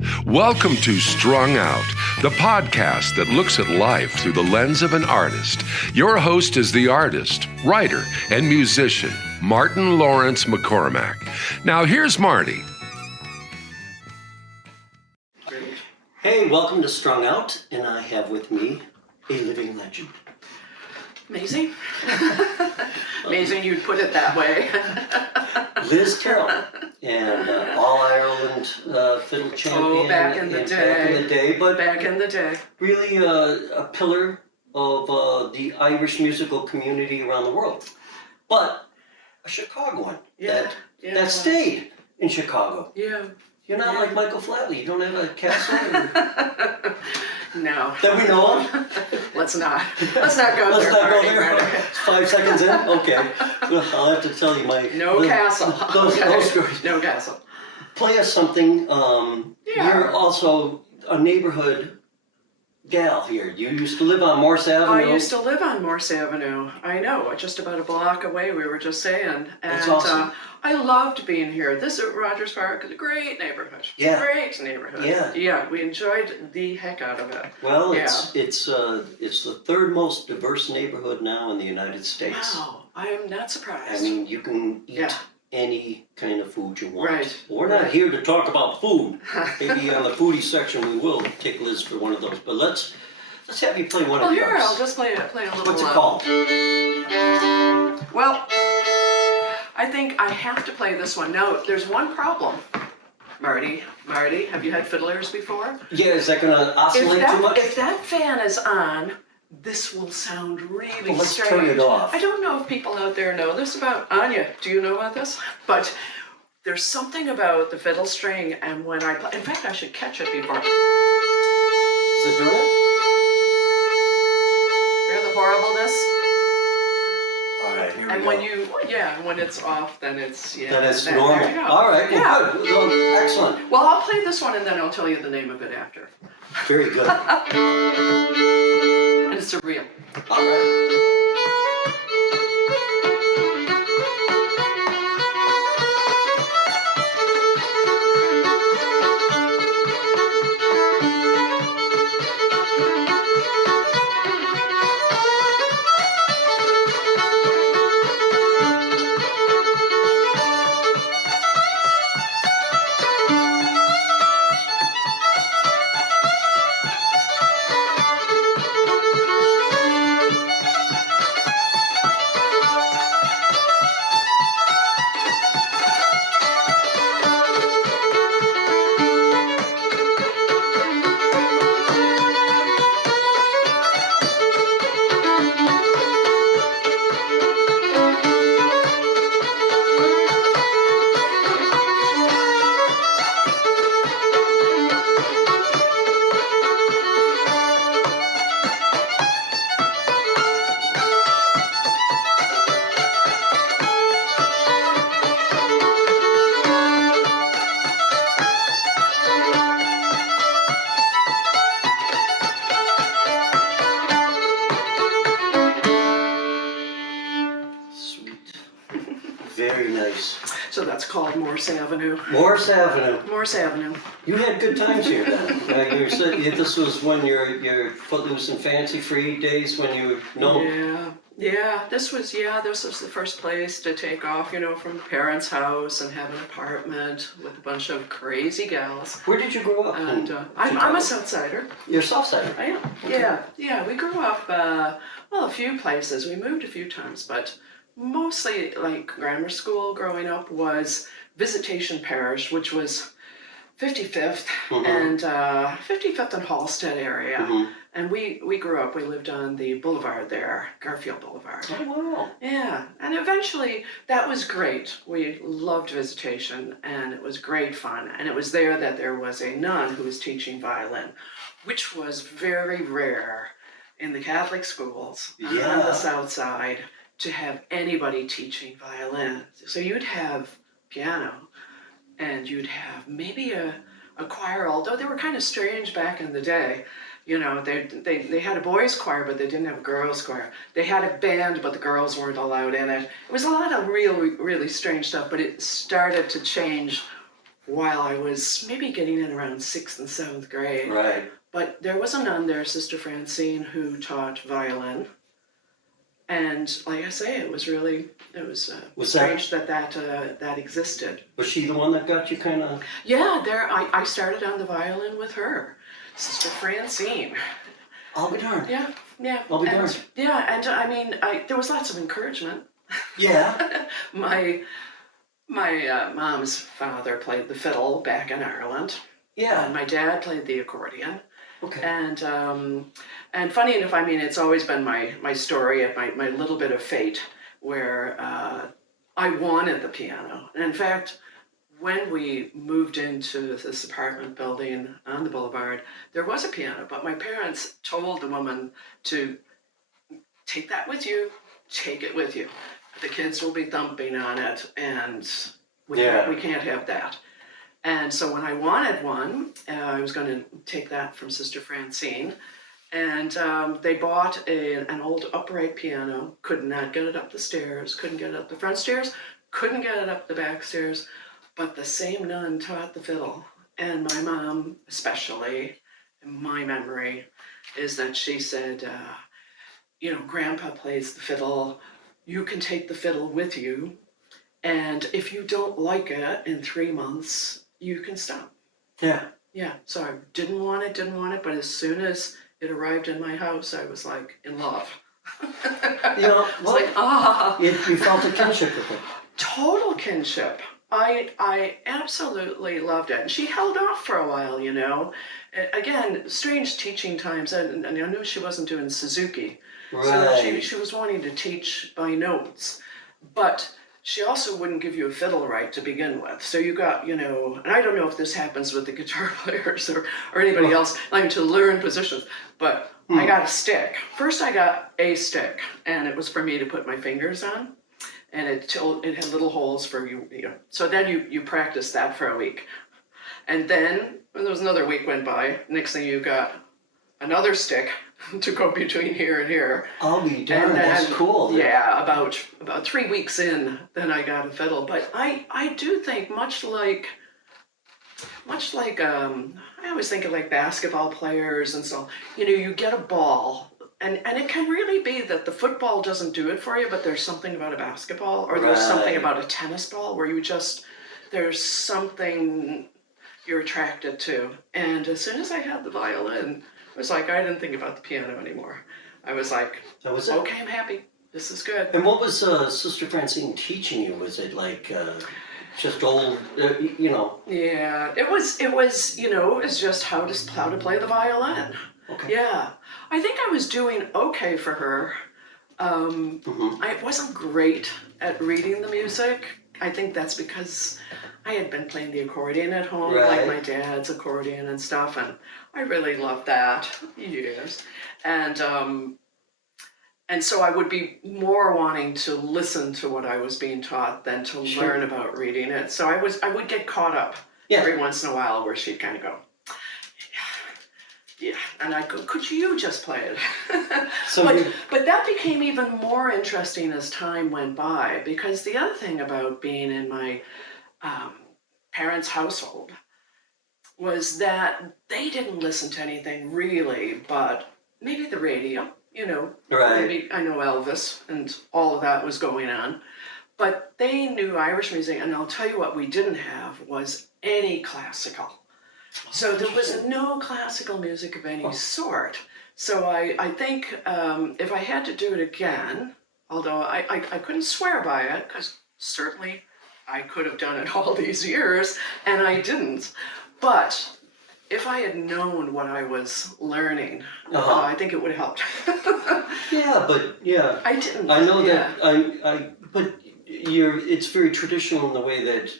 Welcome to Strung Out, the podcast that looks at life through the lens of an artist. Your host is the artist, writer, and musician, Martin Laurence McCormack. Now here's Marty. Hey, welcome to Strung Out, and I have with me a living legend. Amazing. Amazing you'd put it that way. Liz Carroll, and All-Ireland Fiddle Champion. Back in the day. But back in the day. Really a pillar of the Irish musical community around the world. But a Chicagoan that stayed in Chicago. Yeah. You're not like Michael Flatley. You don't have a castle? No. That we know of? Let's not go there. Let's not go there. Right? 5 seconds in? Okay. I'll have to tell you my... Castle. Those stories. No castle. Play us something. You're also a neighborhood gal here. You used to live on Morse Avenue. I used to live on Morse Avenue. I know, just about a block away, we were just saying. And That's awesome. I loved being here. This at Rogers Park is a great neighborhood. Yeah. Great neighborhood. Yeah. Yeah, we enjoyed the heck out of it. Well, it's the third most diverse neighborhood now in the United States. Wow, I am not surprised. I mean, you can eat any kind of food you want. Right. We're not here to talk about food. Maybe on the foodie section we will take Liz for one of those. But let's have you play one of yours. Well, here, I'll just play a little. What's it called? Well, I think I have to play this one. Now, there's one problem. Marty, have you had fiddlers before? Yeah, is that going to oscillate too much? If that fan is on, this will sound really let's strange. turn it off. I don't know if people out there know this about Anya. Do you know about this? But there's something about the fiddle string, and when I play, in fact, I should catch it before. Is it doing it? Hear the horribleness? All right, here we And go. when it's off, then it's Then it's there normal. you go. All right, well, good. Well, excellent. Well, I'll play this one and then I'll tell you the name of it after. Very good. And it's a real. All right. Very nice. So that's called Morse Avenue. Morse Avenue. Morse Avenue. You had good times here then. You said this was when your footloose and fancy free days when you Yeah. This was the first place to take off, from parents' house and have an apartment with a bunch of crazy gals. Where did you grow up? And I'm a Southsider. You're a Southsider. I am. Okay. Yeah. We grew up a few places. We moved a few times, but mostly like grammar school growing up was Visitation Parish, which was 55th and 55th and Halstead area. Mm-hmm. And we grew up, we lived on the boulevard there, Garfield Boulevard. Oh, wow. Yeah, and eventually that was great. We loved Visitation and it was great fun. And it was there that there was a nun who was teaching violin, which was very rare in the Catholic schools on the South Side to have anybody teaching violin. So you'd have piano and you'd have maybe a choir, although they were kind of strange back in the day. You know, they had a boys' choir, but they didn't have a girls' choir. They had a band, but the girls weren't allowed in it. It was a lot of really strange stuff, but it started to change while I was maybe getting in around 6th and 7th grade. Right. But there was a nun there, Sister Francine, who taught violin. And like I say, it was strange that existed. Was she the one that got you kind of? Yeah, I started on the violin with her, Sister Francine. I'll be darned. Yeah. I'll be darned. Yeah, and I mean, there was lots of encouragement. Yeah. My mom's father played the fiddle back in Ireland. Yeah. And my dad played the accordion. Okay. And funny enough, I mean, it's always been my story of my little bit of fate where I wanted the piano. And in fact, when we moved into this apartment building on the boulevard, there was a piano, but my parents told the woman to take that with you, take it with you. The kids will be thumping on it, and we can't have that. And so when I wanted one, I was going to take that from Sister Francine, and they bought an old upright piano, could not get it up the stairs, couldn't get it up the front stairs, couldn't get it up the back stairs, but the same nun taught the fiddle. And my mom, especially, in my memory, is that she said, Grandpa plays the fiddle, you can take the fiddle with you, and if you don't like it in 3 months, you can stop. Yeah. Yeah, so I didn't want it, but as soon as it arrived in my house, I was like in love. You felt a kinship with it. Total kinship. I absolutely loved it. And she held off for a while, Again, strange teaching times, and I knew she wasn't doing Suzuki. Right. So she was wanting to teach by notes, but she also wouldn't give you a fiddle right to begin with. So you got, and I don't know if this happens with the guitar players or anybody else, like to learn positions, but I got a stick. First I got a stick, and it was for me to put my fingers on, and it had little holes for you, So then you practice that for a week. And then when there was another week went by, next thing you got another stick to go between here and here. I'll be darned, that's cool. Yeah, about 3 weeks in, then I got a fiddle. But I do think much like I always think of like basketball players and so, you get a ball and it can really be that the football doesn't do it for you, but there's something about a basketball or there's something about a tennis ball where there's something you're attracted to. And as soon as I had the violin, it was like I didn't think about the piano anymore. I was like, that was it. Okay, I'm happy. This is good. And what was Sister Francine teaching you? Was it like just old, Yeah, it was just how to play the violin. Okay. Yeah, I think I was doing okay for her. I wasn't great at reading the music. I think that's because I had been playing the accordion at home, like my dad's accordion and stuff, and I really loved that. Yes. And so I would be more wanting to listen to what I was being taught than to learn about reading it. So I would get caught up every once in a while where she'd kind of go, yeah, and I'd go, could you just play it? But that became even more interesting as time went by, because the other thing about being in my parents' household was that they didn't listen to anything really, but maybe the radio, maybe I know Elvis and all of that was going on, but they knew Irish music, and I'll tell you what we didn't have was any classical. So there was no classical music of any sort. So I think if I had to do it again, although I couldn't swear by it, because certainly I could have done it all these years, and I didn't. But if I had known what I was learning, I think it would have helped. I didn't. I know that but it's very traditional in the way that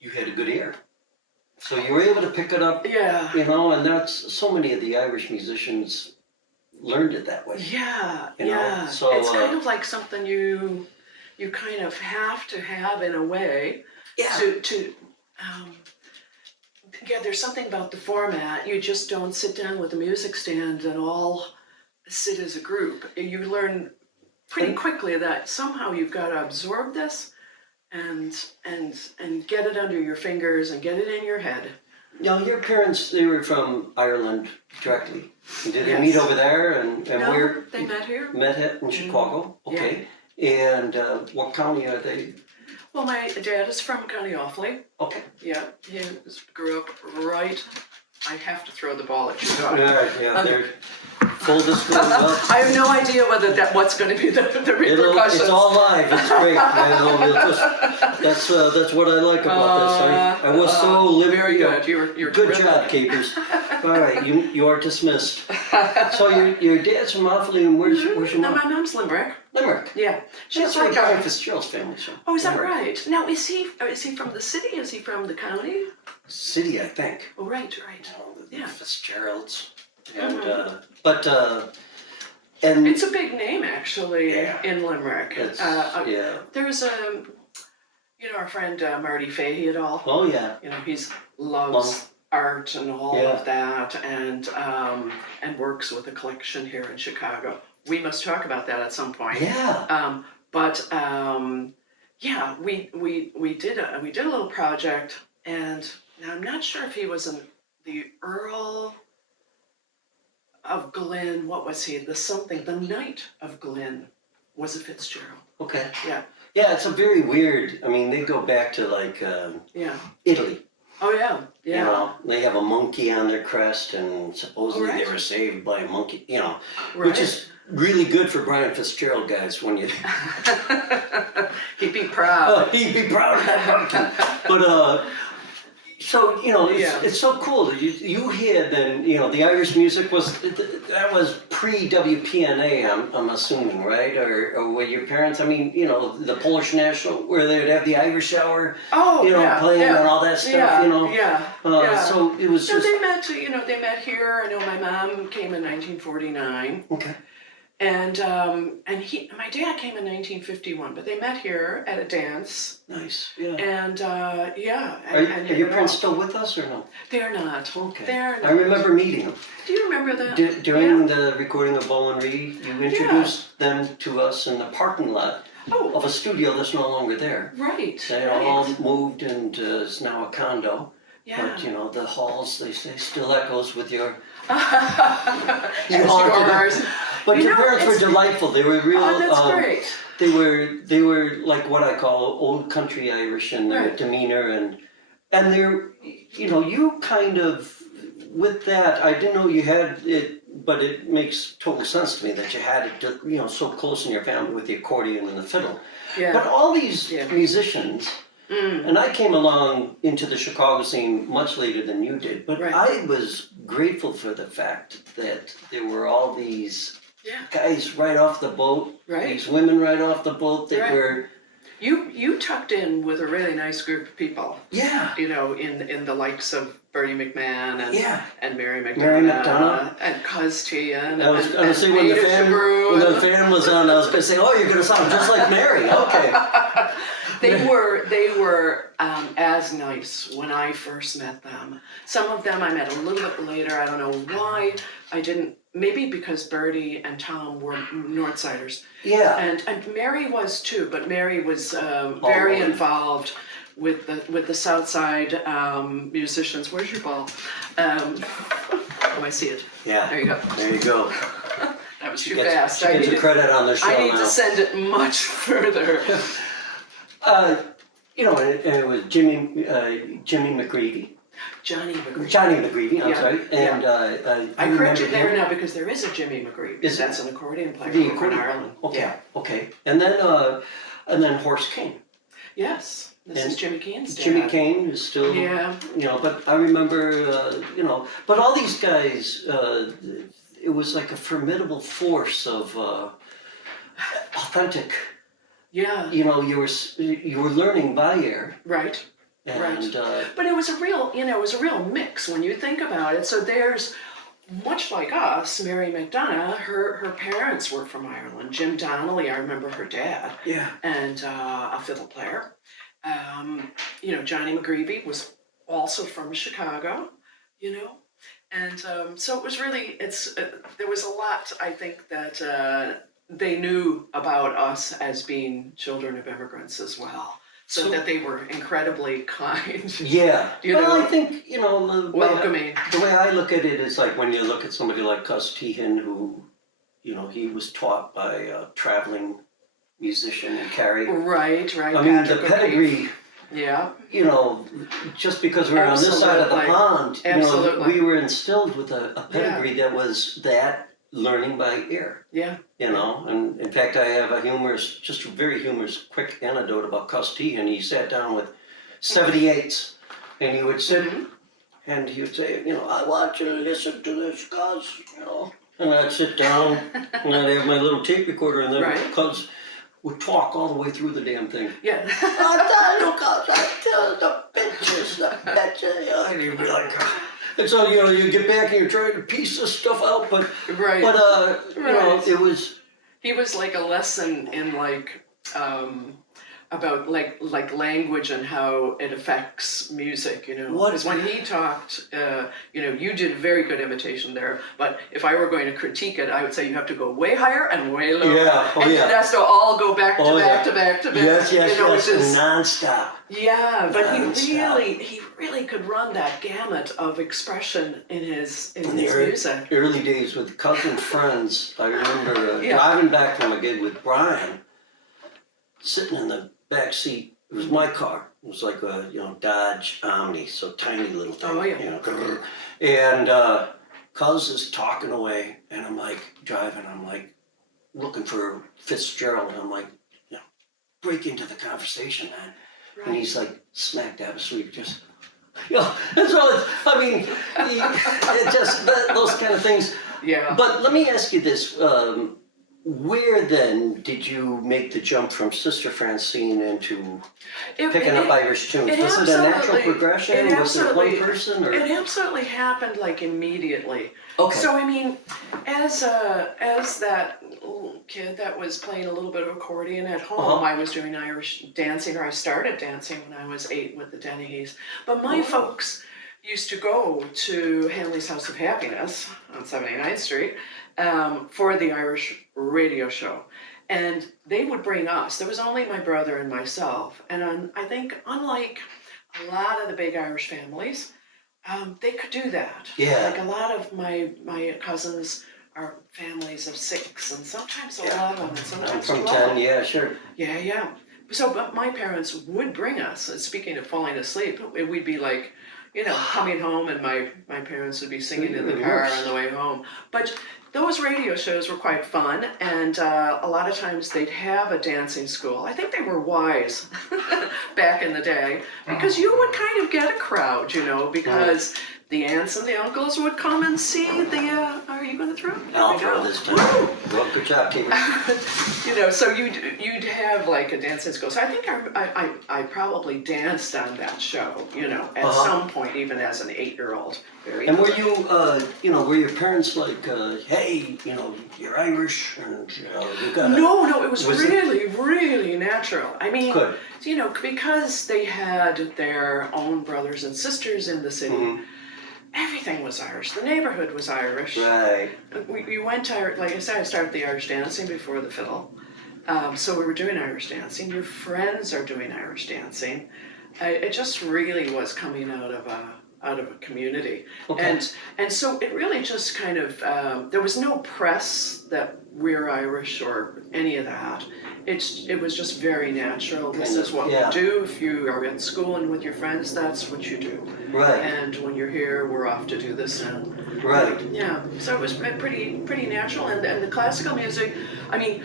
you had a good ear. So you were able to pick it up, and that's so many of the Irish musicians learned it that way. Yeah. So it's kind of like something you kind of have to have in a way there's something about the format. You just don't sit down with a music stand and all sit as a group. You learn pretty quickly that somehow you've got to absorb this and get it under your fingers and get it in your head. Now, your parents, they were from Ireland directly. Did they Yes. meet over there and No, where? they met here. Met it in Chicago? Okay. And what county are they? Well, my dad is from County Offaly. Okay. Yeah, he grew up right. I have to throw the ball at you. Dog. Yeah, they're full disclosure. I have no idea what's going to be the repercussions. It's all live. It's great. That's what I like about this. I was so living. Very good. You're good terrific. job, keepers. All right, you are dismissed. So your dad's from Offaly, and where's your No, mom? my mom's Limerick. Limerick. Yeah, she's That's right. like Brian Fitzgerald's family. So. Oh, is that Limerick. right? Now, is he from the city? Is he from the county? City, I think. Oh, right. The Yeah. Fitzgeralds. And and It's a big name, actually, in Limerick. it's, There's our friend Marty Fahey et al. Oh yeah. He's loves art and all Yeah. of that, and works with a collection here in Chicago. We must talk about that at some point. Yeah. We did a little project, and now I'm not sure if he was the Earl of Glyn. What was he? The Knight of Glyn was a Fitzgerald. Okay. Yeah. Yeah, it's a very weird. I mean, they go back to like Italy. Oh yeah. Yeah. You know, they have a monkey on their crest, and supposedly Right. they were saved by a monkey. You know, Right. which is really good for Brian Fitzgerald, guys. When you He'd be proud. he'd be proud of that monkey. But so it's so cool that you had then the Irish music was pre WPNA. I'm assuming, right? Or were your parents? I mean, the Polish National, where they'd have the Irish Hour. Playing and all that stuff. So it was just. They met. They met here. I know my mom came in 1949. Okay. And my dad came in 1951, but they met here at a dance. Nice. Yeah. And Are your parents still with us or no? They are not. Okay. They are not. I remember meeting them. Do you remember that? During the recording of Bowl and Reed, you introduced them to us in the parking lot of a studio that's no longer there. Right. They all moved and is now a condo. Yeah. But the halls, they say, still echoes with your. As haunted yours. But your parents were delightful. They were real. Oh, that's great. They were like what I call old country Irish in their demeanor, and they're you kind of with that. I didn't know you had it, but it makes total sense to me that you had it so close in your family with the accordion and the fiddle. Yeah. But all these musicians. And I came along into the Chicago scene much later than you did, but I was grateful for the fact that there were all these guys right off the boat, these women right off the boat that were... You tucked in with a really nice group of people. Yeah. In the likes of Bertie McMahon and Mary McDonough. And Cuz T. And I was going to say when the fan was on, I was going to say, oh, you're going to sound just like Mary. Okay. They were as nice when I first met them. Some of them I met a little bit later. I don't know why I didn't. Maybe because Bertie and Tom were Northsiders. Yeah. And Mary was too, but Mary was very involved with the South Side musicians. Where's your ball? Oh, I see it. Yeah. There you go. There you go. That was too fast. She gets the credit on the show I need now. to send it much further. And it was Jimmy McGreevy. Johnny McGreevy. Johnny McGreevy, I'm sorry. And I correct you there now because there is a Jimmy McGreevy. That's an accordion player from Ireland. Okay, okay. And then Horace Kane. Yes, this is Jimmy Kane's dad. Jimmy Kane is still, but I remember, but all these guys, it was like a formidable force of authentic. Yeah. You were learning by ear. Right. And, but it was a real mix when you think about it. So there's, much like us, Mary McDonough, her parents were from Ireland. Jim Donnelly, I remember her dad. Yeah. And a fiddle player. Johnny McGreevy was also from Chicago, And so it was really, there was a lot, I think, that they knew about us as being children of immigrants as well. so that they were incredibly kind. Yeah. You well, know? I think, Welcoming. The way I look at it is like when you look at somebody like Cus Tehan, who, he was taught by a traveling musician in Cary. Right. I mean, Patrick the pedigree, yeah. just because we're on this side of the pond, Absolutely. we were instilled with a pedigree that was that learning by ear. Yeah. And in fact, I have a very humorous, quick anecdote about Cus Tehan. He sat down with 78s, and he would sit, and he would say, I want you to listen to this, Cus, and I'd sit down, and I'd have my little tape recorder in there, Right. Cus would talk all the way through the damn thing. Yeah. I tell you, Cus, I tell the bitches, and he'd be like, and so, you get back and you're trying to piece this stuff out, but Right. it was... He was like a lesson in about language and how it affects music, Because when he talked, you did a very good imitation there, but if I were going to critique it, I would say you have to go way higher and way lower. Yeah, and it has to all go back to back to back to back. Yes, non-stop. Yeah, but Non-stop. he really could run that gamut of expression in his the music. early days with cousin friends, I remember Yeah. driving back from a gig with Brian, sitting in the back seat. It was my car. It was like a Dodge Omni, so tiny little thing. Oh, yeah. And Cuz is talking away, and I'm like driving. I'm like looking for Fitzgerald, and I'm like, break into the conversation, man. Right. And he's like smack dab asleep, just. And so it just those kind of things. Yeah. But let me ask you this: where then did you make the jump from Sister Francine into picking up Irish tunes? Was it a natural progression? Was it one person? Or? It absolutely happened immediately. Okay. So I mean, as that little kid that was playing a little bit of accordion at home, I was doing Irish dancing, or I started dancing when I was 8 with the Dennehy's. But my folks used to go to Hanley's House of Happiness on 79th Street for the Irish radio show. And they would bring us. There was only my brother and myself. And I think unlike a lot of the big Irish families, they could do that. Yeah. Like a lot of my cousins are families of 6 and sometimes 11 and sometimes From 12. 10, yeah, sure. Yeah. So, but my parents would bring us. Speaking of falling asleep, we'd be like, coming home, and my parents would be singing in the car on the way home. But those radio shows were quite fun, and a lot of times they'd have a dancing school. I think they were wise back in the day, because you would kind of get a crowd, because the aunts and the uncles would come and see the, are you going to throw? I'll throw this time. Well, good job, Tina. So you'd have like a dancing school. So I think I probably danced on that show, at some point, even as an 8-year-old. And were you, were your parents like, hey, you're Irish, and you gotta... No, it was really natural. I mean, Good. Because they had their own brothers and sisters in the city, everything was Irish. The neighborhood was Irish. Right. We went to, like I said, I started the Irish dancing before the fiddle. So we were doing Irish dancing. Your friends are doing Irish dancing. It just really was coming out of a community. Okay. And so it really just kind of, there was no press that we're Irish or any of that. It was just very natural. This is what we do. If you are in school and with your friends, that's what you do. Right. And when you're here, we're off to do this now. Right. Yeah. So it was pretty natural. And the classical music, I mean,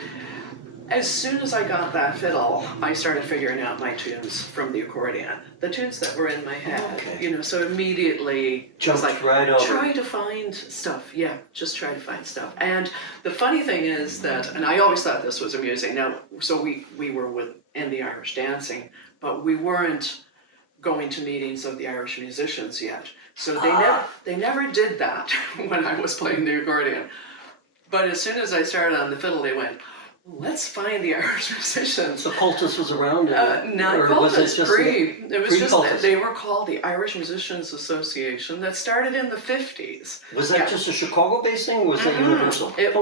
as soon as I got that fiddle, I started figuring out my tunes from the accordion. The tunes that were in my head, so immediately Jumped like, right over. try to find stuff. Yeah, just try to find stuff. And the funny thing is that, and I always thought this was amusing. Now, so we were in the Irish dancing, but we weren't going to meetings of the Irish musicians yet. So they never did that when I was playing the accordion. But as soon as I started on the fiddle, they went, let's find the Irish musicians. So Cultus was around? Not Cultus, pre. It was just Cultus? they were called the Irish Musicians Association that started in the 50s. Was that just a Chicago-based thing, or was that universal? It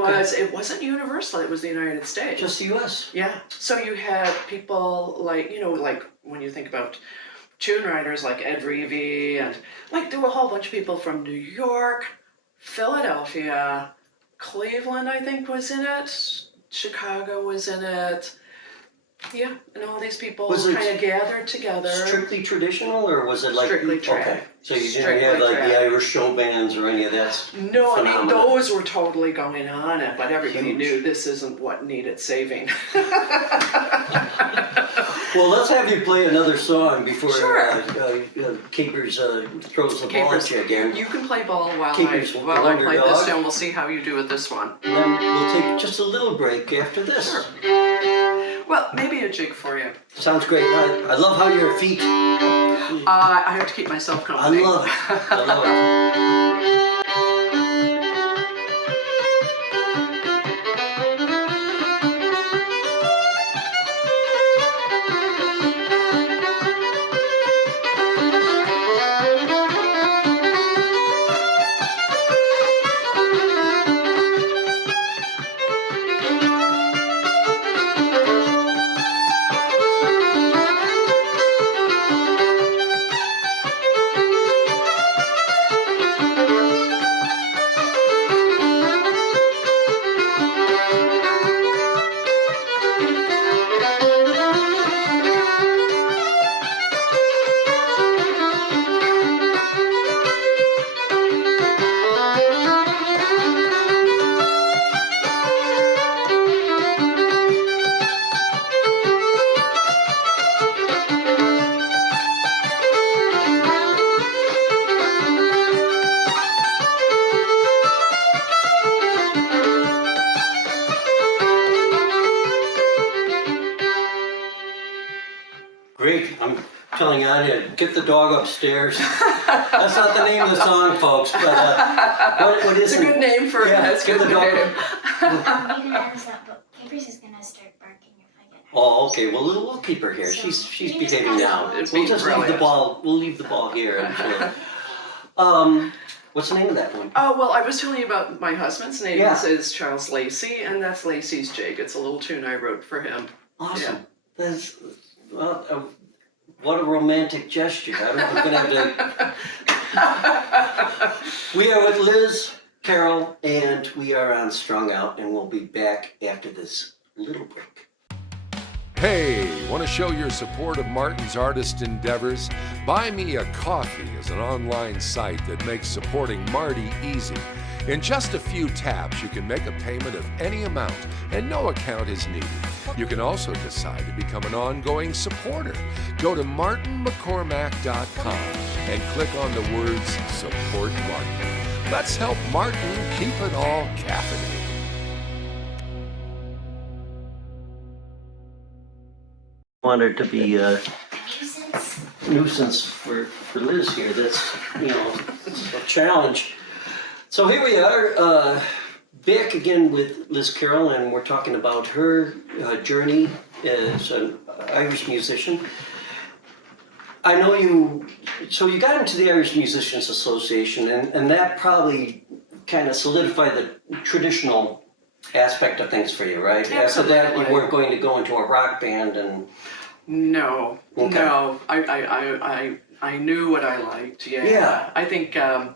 wasn't universal, it was the United States. Just the U.S.? Yeah. So you had people like when you think about tune writers like Ed Reevy, and like there were a whole bunch of people from New York, Philadelphia, Cleveland, I think was in it, Chicago was in it. Yeah, and all these people kind of gathered together. Strictly traditional, or was it like strictly trad? Okay, so you didn't have like the Irish show bands or any of that? No, I mean those were totally going on, but everybody knew this isn't what needed saving. Well, let's have you play another song before Capers throws the ball at you again. You can play ball while Capers, I play this, and we'll see how you do with this one. And then we'll take just a little break after this. Sure. Well, maybe a jig for you. Sounds great. I love how your feet. I have to keep myself company. I love it. I love it. Great. I'm telling you, I did. Get the dog upstairs. That's not the name of the song, folks, but what is it? It's a good name for it. It's get the dog. You can ask that, but Capers is gonna start barking if I get. Oh, okay. Well, we'll keep her here. She's behaving now. It'd We'll be just leave the brilliant. ball. We'll leave the ball here. I'm sure. What's the name of that one? Oh, well, I was telling you about my husband's name is Charles Lacey, and that's Lacey's Jig. It's a little tune I wrote for him. Awesome. Yeah. That's what a romantic gesture. I'm gonna have to. We are with Liz Carroll, and we are on Strung Out, and we'll be back after this little break. Hey, want to show your support of Martin's artist endeavors? Buy Me a Coffee is an online site that makes supporting Marty easy. In just a few taps, you can make a payment of any amount, and no account is needed. You can also decide to become an ongoing supporter. Go to martinmccormack.com and click on the words Support Martin. Let's help Martin keep it all caffeinated. Wanted to be a nuisance for Liz here. That's, it's a challenge. So here we are, back again with Liz Carroll, and we're talking about her journey as an Irish musician. I know you got into the Irish Musicians Association, and that probably kind of solidified the traditional aspect of things for you, right? Absolutely. After that, you weren't going to go into a rock band and... No, Okay. no. I knew what I liked, Yeah. I think, I've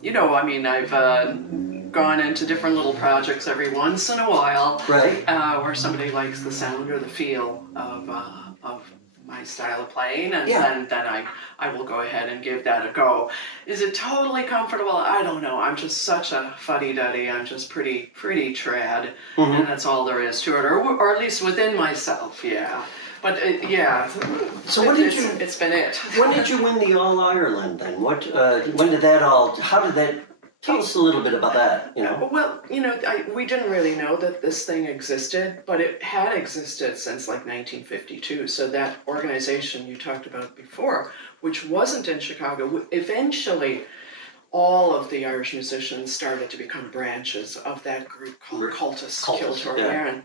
gone into different little projects every once in a while. Right. Where somebody likes the sound or the feel of my style of playing, and Yeah. then I will go ahead and give that a go. Is it totally comfortable? I don't know. I'm just such a fuddy-duddy. I'm just pretty trad, and that's all there is to it, or at least within myself, yeah. But So when did you? It's been it. When did you win the All-Ireland then? What? When did that all? How did that? Tell us a little bit about that. Well, we didn't really know that this thing existed, but it had existed since like 1952. So that organization you talked about before, which wasn't in Chicago, eventually all of the Irish musicians started to become branches of that group called Cultus Kiltor Éireann.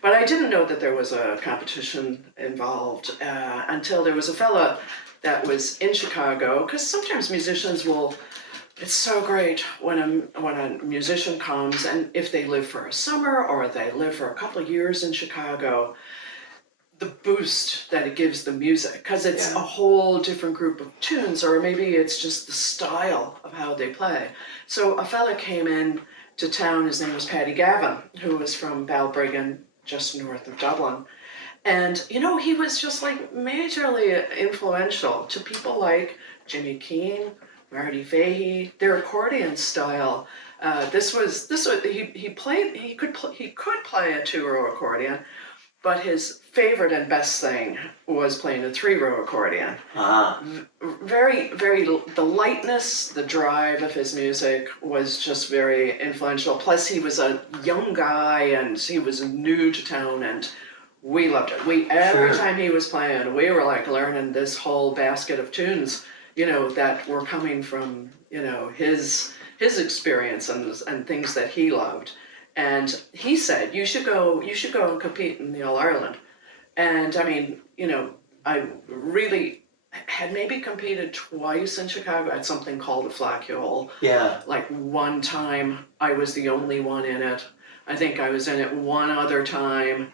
But I didn't know that there was a competition involved until there was a fella that was in Chicago, because sometimes musicians will, it's so great when a musician comes, and if they live for a summer or they live for a couple of years in Chicago, the boost that it gives the music, because it's Yeah. a whole different group of tunes, or maybe it's just the style of how they play. So a fella came in to town, his name was Paddy Gavin, who was from Balbriggan, just north of Dublin. And, you know, he was just like majorly influential to people like Jimmy Keane, Marty Fahey, their accordion style. He could play a 2-row accordion, but his favorite and best thing was playing a 3-row accordion. The lightness, the drive of his music was just very influential. Plus he was a young guy and he was new to town, and we loved it. Every time he was playing, we were like learning this whole basket of tunes, you know, that were coming from, you know, his experience and things that he loved. And he said, you should go and compete in the All-Ireland. And I mean, you know, I really had maybe competed twice in Chicago at something called the Flacule. Yeah. Like one time I was the only one in it. I think I was in it one other time.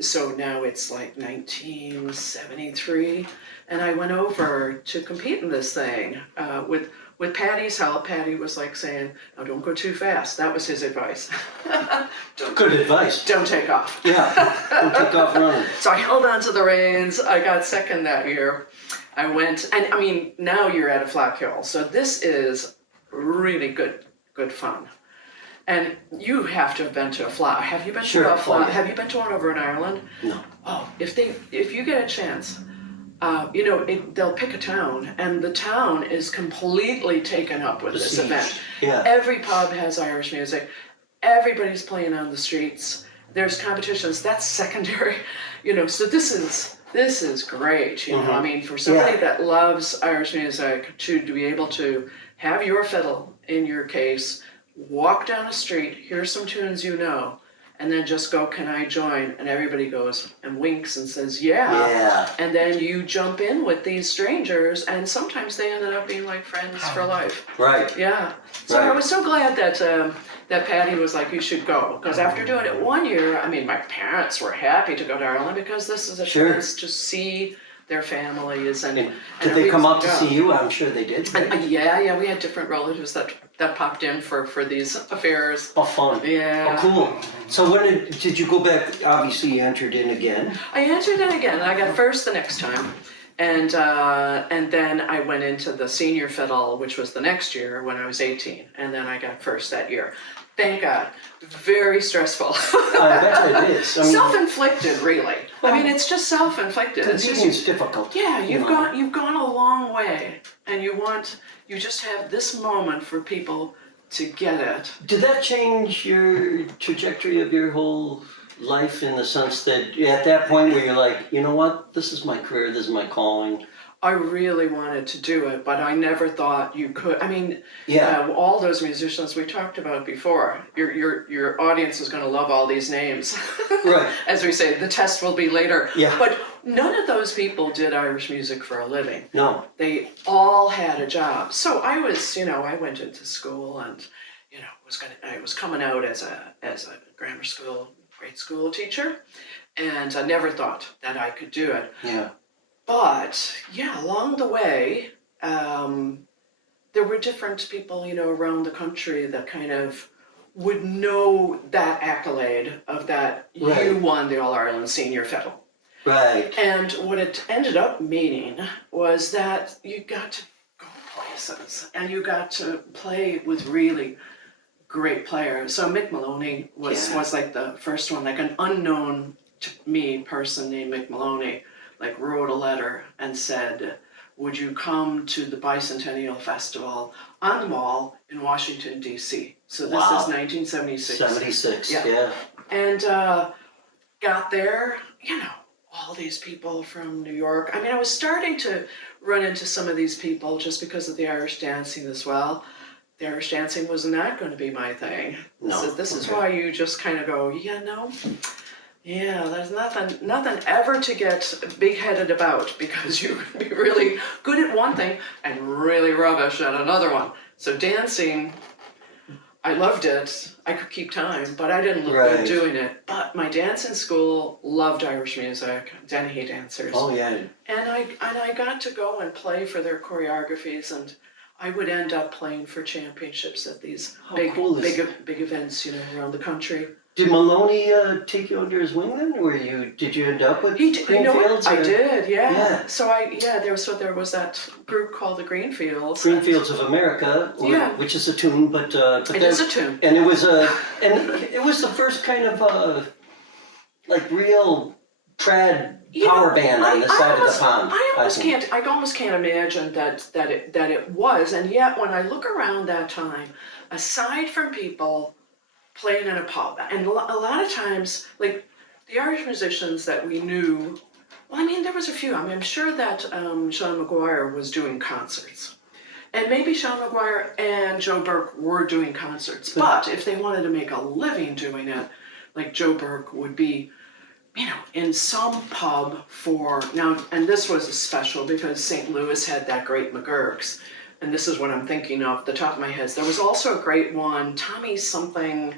So now it's like 1973, and I went over to compete in this thing with Patty's help. Patty was like saying, "Oh, don't go too fast." That was his advice. Good advice. Don't take off. Yeah, don't take off running. So I held on to the reins. I got second that year. I went, and I mean, now you're at a Flacule, so this is really good fun. And you have to have been to a Fla. Have you been to a Fla? Have you been to one over in Ireland? No. Oh, if you get a chance, you know, they'll pick a town, and the town is completely taken up with this event. Yeah. Every pub has Irish music. Everybody's playing on the streets. There's competitions. That's secondary, you know. So this is great. You know, I mean, for somebody that loves Irish music to be able to have your fiddle in your case, walk down a street, hear some tunes you know, and then just go, "Can I join?" And everybody goes and winks and says, yeah. And then you jump in with these strangers, and sometimes they ended up being like friends for life. Right. Yeah. So I was so glad that Patty was like, "You should go." Because after doing it one year, I mean, my parents were happy to go to Ireland because this is a chance to see their families. And did they come up to see you? I'm sure they did. And, yeah, we had different relatives that popped in for these affairs. Oh, fun. Yeah. Oh, cool. So when did you go back? Obviously, you entered in again. I entered in again. I got first the next time. And then I went into the senior fiddle, which was the next year when I was 18. And then I got first that year. Thank God. Very stressful. I bet it is. I mean, self-inflicted, really. I mean, it's just self-inflicted. It's difficult. Yeah, you've gone a long way, and you just have this moment for people to get it. Did that change your trajectory of your whole life in the sense that at that point where you're like, you know what, this is my career, this is my calling? I really wanted to do it, but I never thought you could. I mean, all those musicians we talked about before, your audience is going to love all these names. Right. As we say, the test will be later. Yeah. But none of those people did Irish music for a living. No. They all had a job. So I was, I went into school and, I was coming out as a grammar school, grade school teacher, and I never thought that I could do it. Yeah. But, along the way, there were different people, around the country that kind of would know that accolade of that you won the All-Ireland Senior Fiddle. Right. And what it ended up meaning was that you got to go places and you got to play with really great players. So Mick Maloney was like the first one, like an unknown to me person named Mick Maloney, like wrote a letter and said, "Would you come to the Bicentennial Festival on the Mall in Washington, D.C.?" So this is 1976. 76, yeah. And got there, all these people from New York. I mean, I was starting to run into some of these people just because of the Irish dancing as well. The Irish dancing was not going to be my thing. This is why you just kind of go, there's nothing ever to get big-headed about, because you can be really good at one thing and really rubbish at another one. So dancing, I loved it. I could keep time, but I didn't look good doing it. But my dancing school loved Irish music, Dennehy dancers. Oh yeah. And I got to go and play for their choreographies, and I would end up playing for championships at these big events, around the country. Did Maloney take you under his wing then, or did you end up with Greenfields? I did, yeah. So there was that group called the Greenfields. Greenfields of America, which is a tune, but it is a tune. And it was the first kind of like real trad power band on this side of the pond. I almost can't imagine that it was, and yet when I look around that time, aside from people playing in a pub, and a lot of times, like the Irish musicians that we knew, well, I mean, there was a few. I mean, I'm sure that Sean Maguire was doing concerts, and maybe Sean Maguire and Joe Burke were doing concerts. But if they wanted to make a living doing it, like Joe Burke would be, in some pub and this was special because St. Louis had that great McGurk's. And this is what I'm thinking off the top of my head. There was also a great one, Tommy something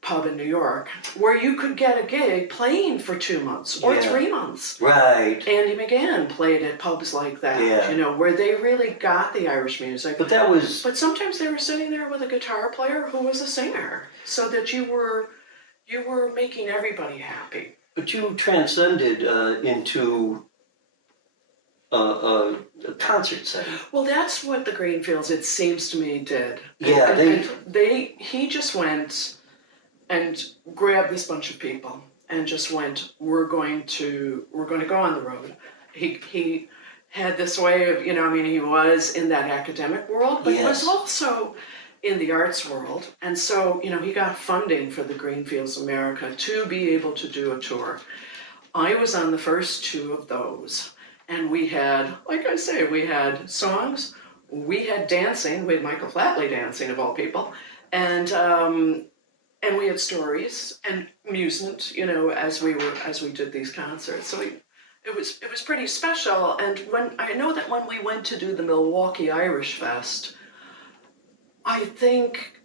pub in New York, where you could get a gig playing for 2 months or 3 months. Right. Andy McGann played at pubs like that, where they really got the Irish music. But sometimes they were sitting there with a guitar player who was a singer, so that you were making everybody happy. But you transcended into a concert setting. Well, that's what the Greenfields, it seems to me, did. Yeah, he just went and grabbed this bunch of people and just went, we're going to go on the road. He had this way of, he was in that academic world, but he was also in the arts world. And so, he got funding for the Greenfields America to be able to do a tour. I was on the first 2 of those. And we had, like I say, we had songs, we had dancing, we had Michael Flatley dancing of all people, and we had stories and amusement, as we did these concerts. So it was pretty special. And I know that when we went to do the Milwaukee Irish Fest, I think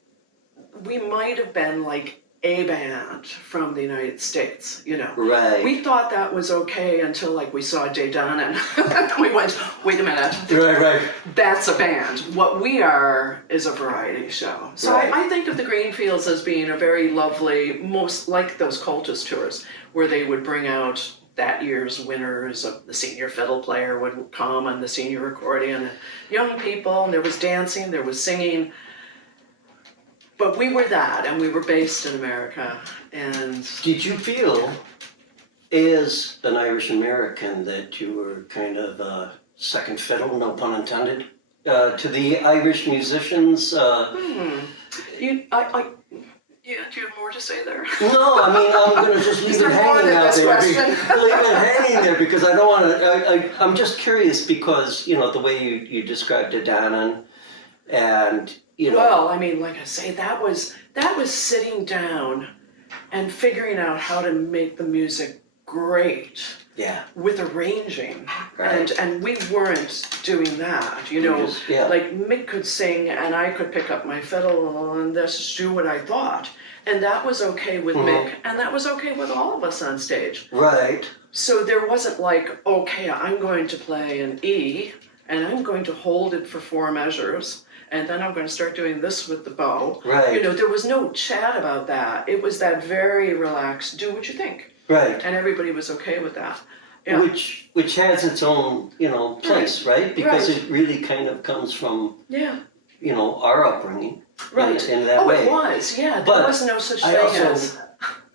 we might have been like a band from the United States, Right. We thought that was okay until we saw Dedan and we went, wait a minute. Right. That's a band. What we are is a variety show. So I think of the Greenfields as being a very lovely, most like those cultist tours, where they would bring out that year's winners of the senior fiddle player would come and the senior accordion, and young people, and there was dancing, there was singing. But we were that, and we were based in America, and... Did you feel, as an Irish American, that you were kind of second fiddle, no pun intended, to the Irish musicians? Do you have more to say there? No, I mean, I'm going to just leave it hanging out there. Leave it hanging there because I don't want to... I'm just curious because, the way you described Dedan and... Well, I mean, like I say, that was sitting down and figuring out how to make the music great. Yeah. With arranging. Right. And we weren't doing that, Like Mick could sing and I could pick up my fiddle and just do what I thought. And that was okay with Mick, and that was okay with all of us on stage. Right. So there wasn't like, okay, I'm going to play an E and I'm going to hold it for 4 measures. And then I'm going to start doing this with the bow. Right. There was no chat about that. It was that very relaxed, do what you think. Right. And everybody was okay with that. Yeah. Which has its own, place, right? Because it really kind of comes from, our upbringing. Right. In that way. It was, yeah. There was no such thing as...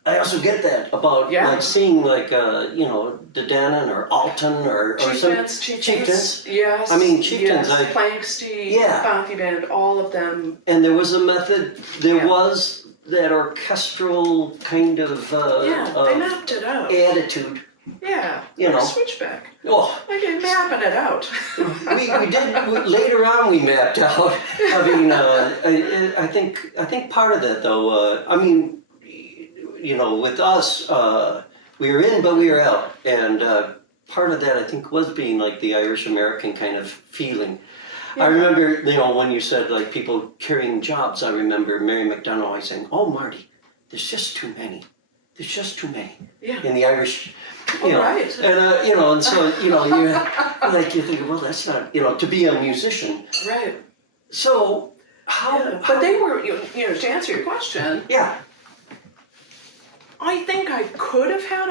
I also get that about seeing Dedanan or Alton or Chieftains. Yes. I mean Chieftains. Yes. Planksty, Bonky Band, all of them. And there was a method. There was that orchestral kind of they mapped it out. Attitude. Yeah. Switchback. Oh. Like mapping it out. we did later on. We mapped out. I mean, I think part of that though. With us, we were in, but we were out. And part of that, I think, was being like the Irish American kind of feeling. I remember, when you said like people carrying jobs, I remember Mary McDonough always saying, "Oh, Marty, there's just too many. There's just too many." Yeah. In the Irish, Right. And and so you think, well, that's not to be a musician. Right. So But they were, to answer your question, Yeah. I think I could have had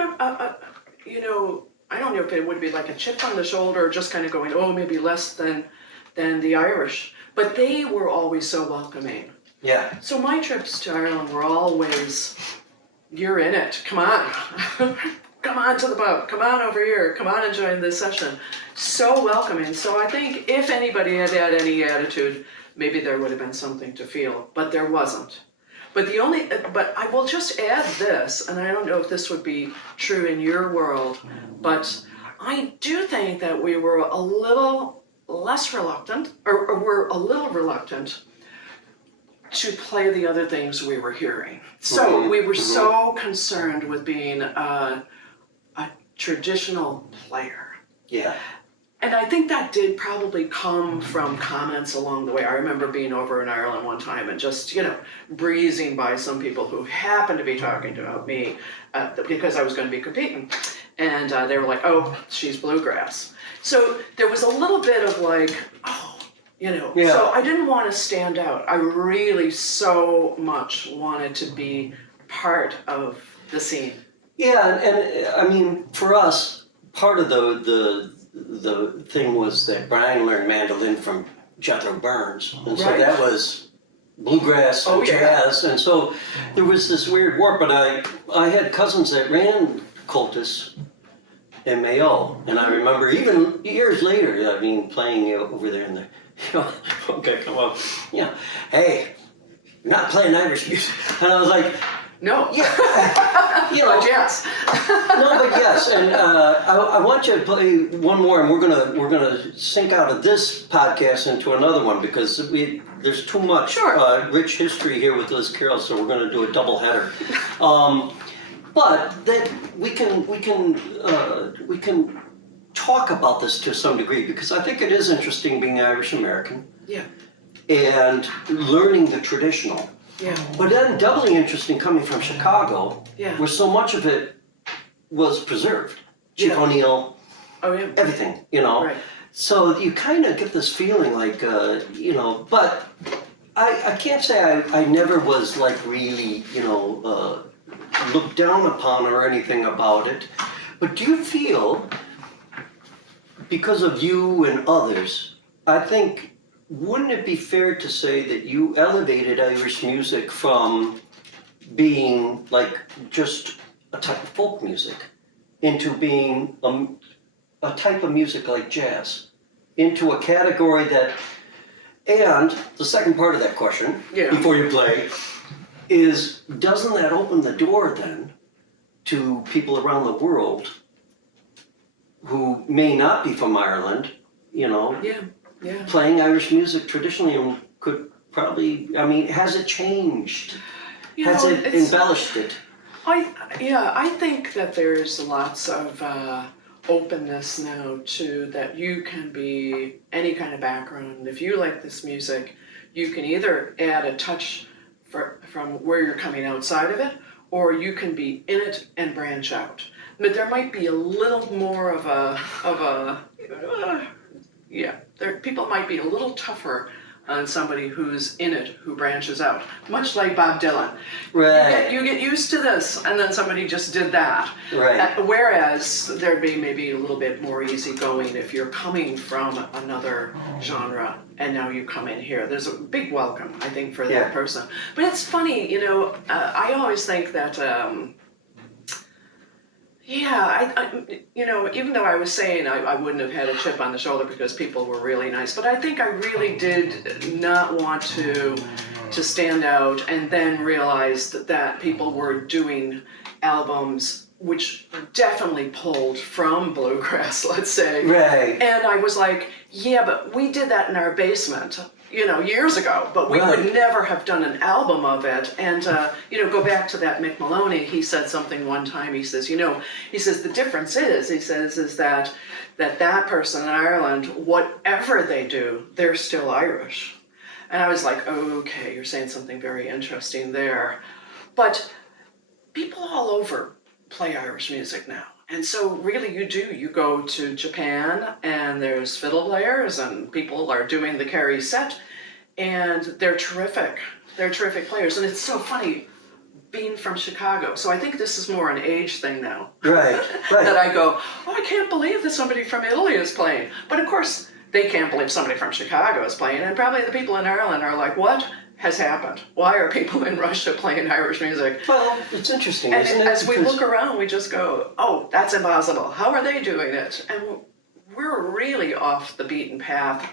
I don't know if it would be like a chip on the shoulder, just kind of going, oh, maybe less than the Irish. But they were always so welcoming. Yeah. So my trips to Ireland were always, you're in it, come on. Come on to the pub, come on over here, come on and join this session. So welcoming. So I think if anybody had any attitude, maybe there would have been something to feel, but there wasn't. But I will just add this, and I don't know if this would be true in your world, but I do think that we were a little less reluctant, or were a little reluctant to play the other things we were hearing. So we were so concerned with being a traditional player. Yeah. And I think that did probably come from comments along the way. I remember being over in Ireland one time and just, breezing by some people who happened to be talking about me because I was going to be competing. And they were like, oh, she's bluegrass. So there was a little bit of like, oh, So I didn't want to stand out. I really so much wanted to be part of the scene. Yeah, and I mean, for us, part of the thing was that Brian learned mandolin from Jethro Burns, and so that was bluegrass and jazz, and so there was this weird warp. But I had cousins that ran Cultus in Mayo, and I remember even years later, playing over there in the, okay, come on, hey, you're not playing Irish music, and I was like, no. Yeah. But yes. No, but yes, and I want you to play one more, and we're gonna sync out of this podcast into another one because there's too much rich history here with Liz Carroll, so we're gonna do a double header. But then we can talk about this to some degree because I think it is interesting being Irish American. Yeah. And learning the traditional. Yeah. But then doubly interesting coming from Chicago, where so much of it was preserved. Chief O'Neill, everything, Right. So you kind of get this feeling like, but I can't say I never was like really, looked down upon or anything about it. But do you feel, because of you and others, I think, wouldn't it be fair to say that you elevated Irish music from being like just a type of folk music into being a type of music like jazz, into a category that, and the second part of that question, before you play, is doesn't that open the door then to people around the world who may not be from Ireland, playing Irish music traditionally and could probably, has it changed? Has it embellished it? I think that there's lots of openness now to that you can be any kind of background. If you like this music, you can either add a touch from where you're coming outside of it, or you can be in it and branch out. But there might be a little more of people might be a little tougher on somebody who's in it, who branches out. Much like Bob Dylan. Right. You get used to this, and then somebody just did that. Right. Whereas there'd be maybe a little bit more easygoing if you're coming from another genre, and now you come in here. There's a big welcome, I think, for that person. But it's funny, I always think that, even though I was saying I wouldn't have had a chip on the shoulder because people were really nice, but I think I really did not want to stand out and then realize that people were doing albums which definitely pulled from bluegrass, let's say. Right. And I was like, but we did that in our basement, years ago, but we would never have done an album of it. And, go back to that Mick Maloney, he said something one time, he says, the difference is that that person in Ireland, whatever they do, they're still Irish. And I was like, okay, you're saying something very interesting there. But people all over play Irish music now. And so really you go to Japan and there's fiddle players and people are doing the Kerry set and they're terrific. They're terrific players. And it's so funny being from Chicago. So I think this is more an age thing now. Right. That I go, I can't believe that somebody from Italy is playing. But of course, they can't believe somebody from Chicago is playing. And probably the people in Ireland are like, what has happened? Why are people in Russia playing Irish music? Well, it's interesting, And isn't it? as we Because- look around, we just go, oh, that's impossible. How are they doing it? And we're really off the beaten path.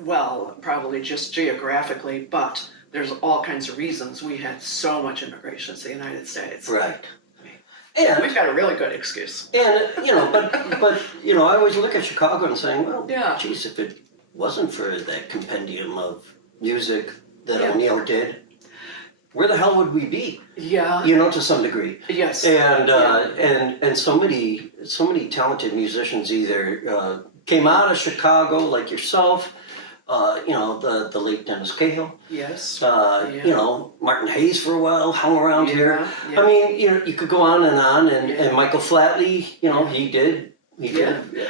Well, probably just geographically, but there's all kinds of reasons. We had so much immigration to the United States. Right. And And, we've got a really good excuse. and but I always look at Chicago and saying, well, Yeah. geez, if it wasn't for that compendium of music that Yeah. O'Neill did, where the hell would we be? Yeah. To some degree. Yes. And and so many talented musicians either came out of Chicago, like yourself, the late Dennis Cahill, Yes. Martin Hayes for a while hung around here. Yeah. I mean, you could go on, and Michael Flatley, he did.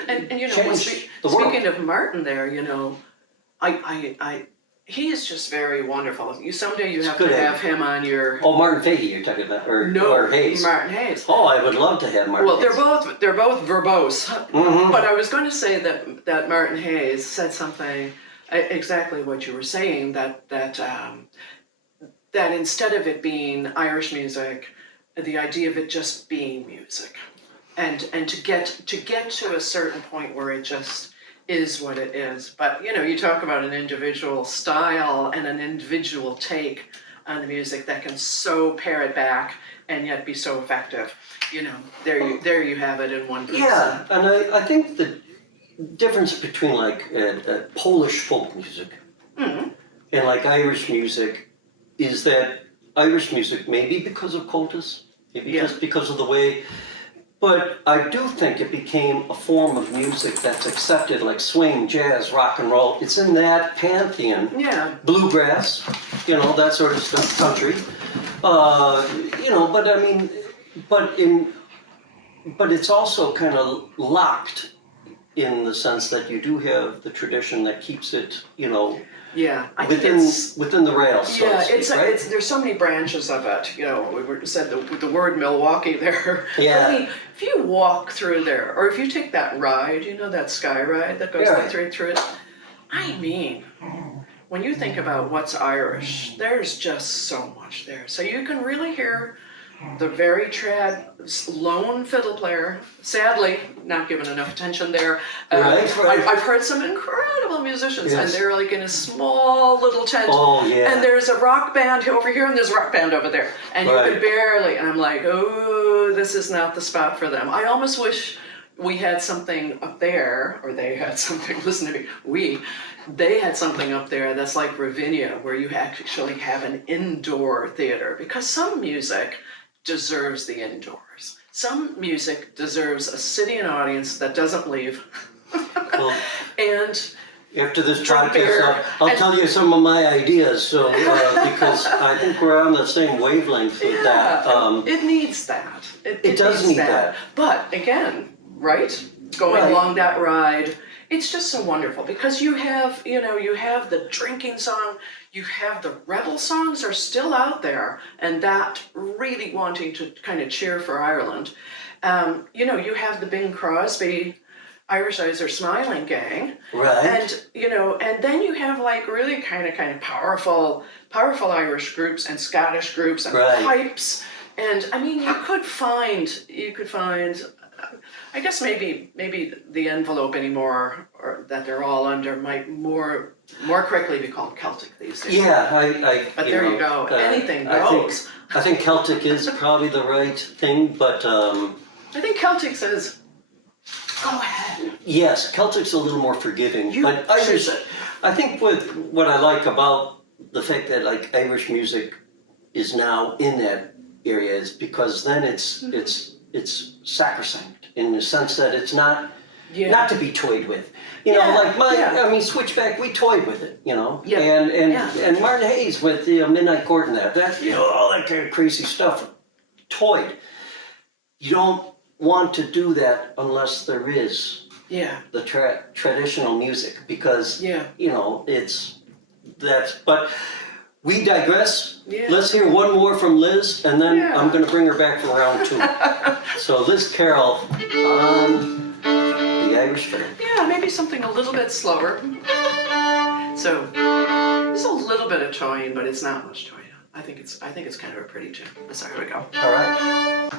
And changed the world. speaking of Martin there, he is just very wonderful. Someday you have good to at have him on your Oh, Martin Fahey you're talking about, or Hayes. Martin Hayes. Oh, I would love to have Martin Well, Hayes. they're both verbose. Mhm. But I was going to say that Martin Hayes said something exactly what you were saying, that instead of it being Irish music, the idea of it just being music, and to get to a certain point where it just is what it is. But you talk about an individual style and an individual take on the music that can so pare it back and yet be so effective. There you have it in one person. Yeah, and I think the difference between like Polish folk music Mhm. and like Irish music is that Irish music, maybe because of cultus, maybe Yeah. just because of the way, but I do think it became a form of music that's accepted, like swing, jazz, rock and roll. It's in that pantheon. Yeah. Bluegrass, that sort of stuff, country. But I mean, but it's also kind of locked in the sense that you do have the tradition that keeps it, Yeah, I think within the rails. So yeah, to speak, right? there's so many branches of it. We said the word Milwaukee there. Yeah. I mean, if you walk through there, or if you take that ride, that sky ride that goes Yeah. through it. I mean, when you think about what's Irish, there's just so much there. So you can really hear the very trad lone fiddle player, sadly not given enough attention there. Right. I've heard some incredible musicians, Yes. and they're like in a small little tent. Oh, yeah. And there's a rock band over here, and there's a rock band over there, and you Right. can barely. And I'm like, oh, this is not the spot for them. I almost wish we had something up there, or they had something. Listen to me, they had something up there that's like Ravinia, where you actually have an indoor theater, because some music deserves the indoors. Some music deserves a sitting audience that doesn't leave. Well, And after this drink podcast, beer. I'll And- tell you some of my ideas. So because I think we're on the same wavelength with that. it needs that. It does needs need that. But again, right? Going Right. along that ride, it's just so wonderful, because you have the drinking song, you have the rebel songs are still out there, and that really wanting to kind of cheer for Ireland. You have the Bing Crosby Irish Eyes Are Smiling gang. Right. And then you have like really kind of powerful Irish groups and Scottish groups and Right. pipes. And I mean, you could find, I guess maybe the envelope anymore, or that they're all under, might more correctly be called Celtic these days. Yeah, But there you go. Anything goes. I think Celtic is probably the right thing, but I think Celtic says, go ahead. yes, Celtic's a little more forgiving. You But Irish, I think what I like about the fact that like Irish music is now in that area is because then it's sacrosanct in the sense that it's not Yeah. not to be toyed with. You know, like I mean, Switchback, we toyed with it, you know? Yeah. And Martin Hayes with the Midnight Court and that, you know, all that kind of crazy stuff, toyed. You don't want to do that unless there is the traditional music, because, you know, but we digress. Yeah. Let's hear one more from Liz, and then I'm going to bring her back for round 2. So Liz Carroll on the Irish Fiddle. Yeah, maybe something a little bit slower. So there's a little bit of toying, but it's not much toying. I think it's kind of a pretty tune. So here we go. All right.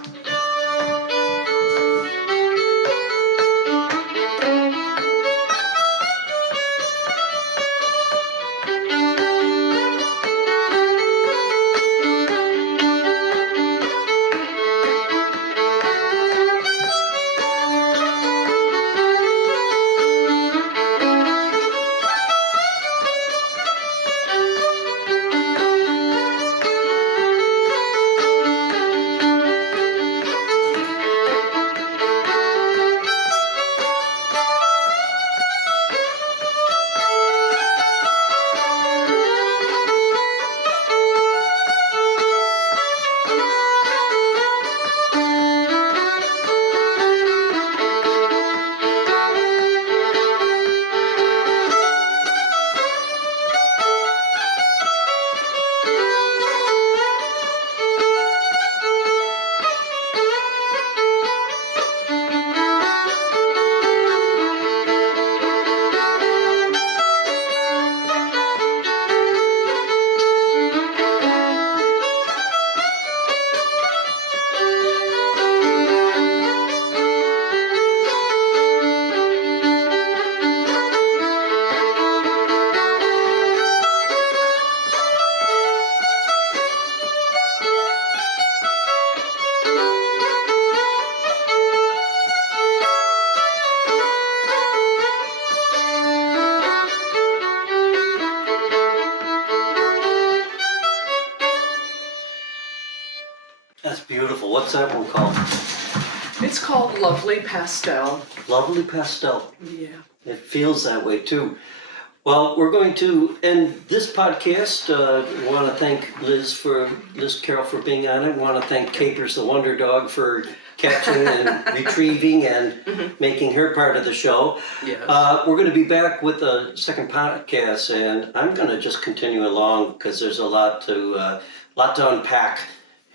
That's beautiful. What's that one called? It's called Lovely Pastel. Lovely Pastel. Yeah. It feels that way too. Well, we're going to end this podcast. I want to thank Liz Carroll for being on it. I want to thank Capers the Wonder Dog for catching and retrieving and making her part of the show. Yes. We're going to be back with a second podcast, and I'm going to just continue along because there's a lot to unpack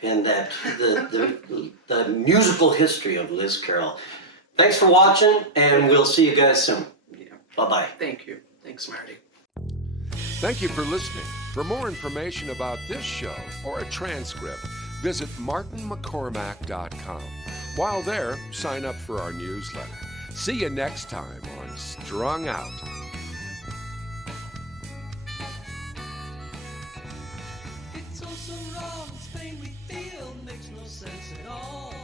in that the musical history of Liz Carroll. Thanks for watching, and we'll see you guys soon. Yeah. Bye-bye. Thank you. Thanks, Marty. Thank you for listening. For more information about this show or a transcript, visit martinmccormack.com. While there, sign up for our newsletter. See you next time on Strung Out. It's all so wrong, this pain we feel makes no sense at all.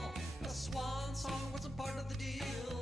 A swan song wasn't part of the deal.